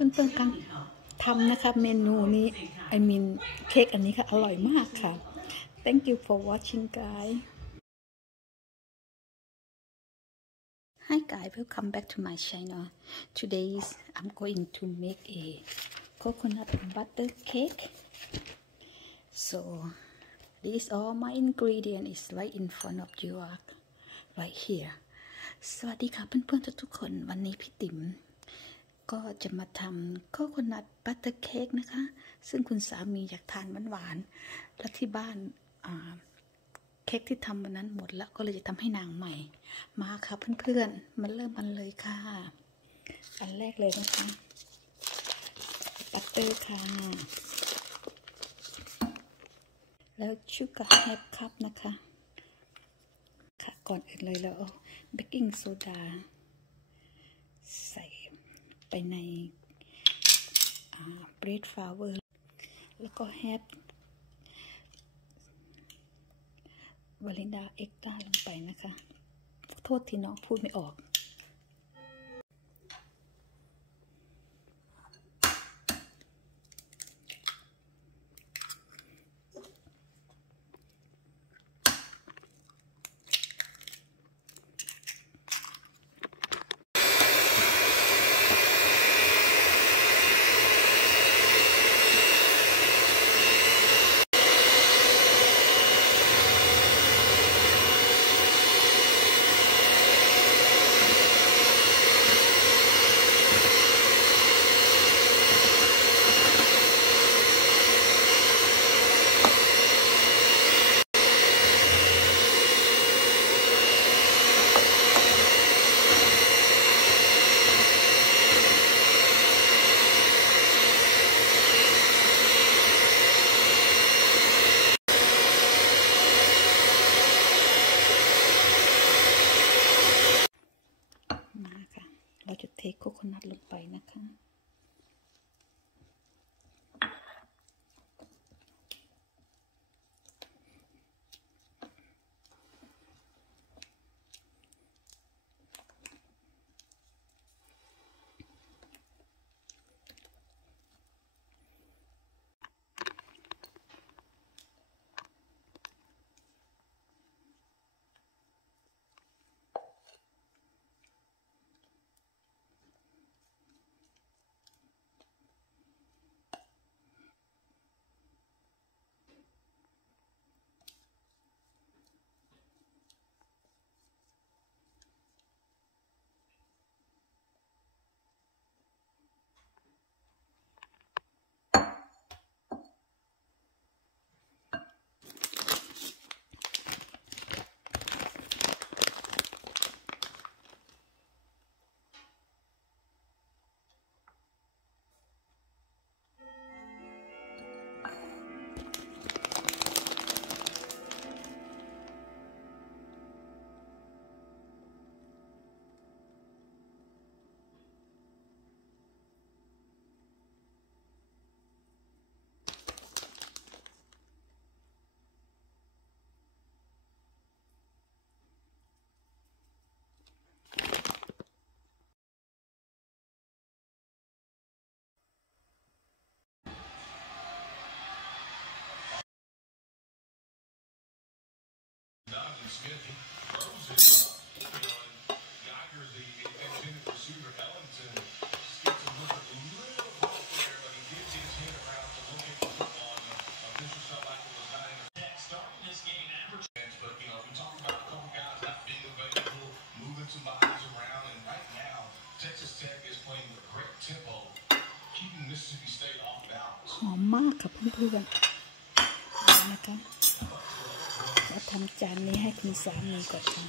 เพื่อนๆกันทำนะคะเมนูนี้เค้กอันนี้ค่ะอร่อยมากค่ะ Thank you for watching guys. Hi guys, welcome back to my channel. Today I'm going to make a coconut butter cake. So these all my ingredient is right in front of you right here. สวัสดีค่ะเพื่อนๆทุกคนวันนี้พี่ติ๋มก็จะมาทำโคโคนัทบัตเตอร์เค้กนะคะซึ่งคุณสามีอยากทานหวานๆและที่บ้านเค้กที่ทำวันนั้นหมดแล้วก็เลยจะทำให้นางใหม่มาค่ะเพื่อนๆมาเริ่มกันเลยค่ะอันแรกเลยนะคะบัตเตอร์ค่ะแล้วชูการ์1/2 คัพนะคะค่ะก่อนอื่นเลยแล้วเบกกิ้งโซดาใส่ไปในเบรดฟลาวเวอร์แล้วก็แฮปวานิลาเอ็กซ์ตร้าลงไปนะคะโทษที่น้องพูดไม่ออกเราจะเทโคโคนัทลงไปนะคะหอมมากค่ะเพื่อนๆนะคะแล้วทำจานนี้ให้คุณสามีก่อนค่ะ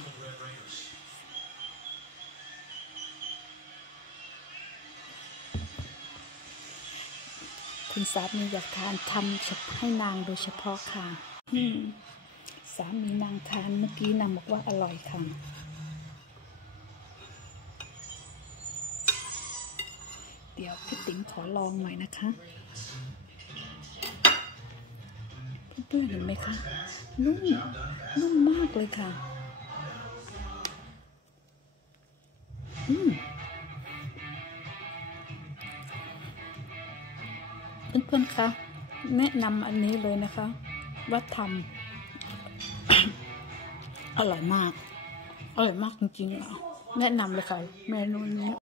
คุณสามีอยากทานทำให้นางโดยเฉพาะค่ะสามีนางทานเมื่อกี้นางบอกว่าอร่อยค่ะเดี๋ยวพี่ติ๋มขอลองหน่อยนะคะเพื่อนๆเห็นไหมคะนุ่มมากเลยค่ะ เพื่อนๆคะแนะนำอันนี้เลยนะคะว่าทำ อร่อยมากจริงๆแนะนำเลยค่ะเมนูนี้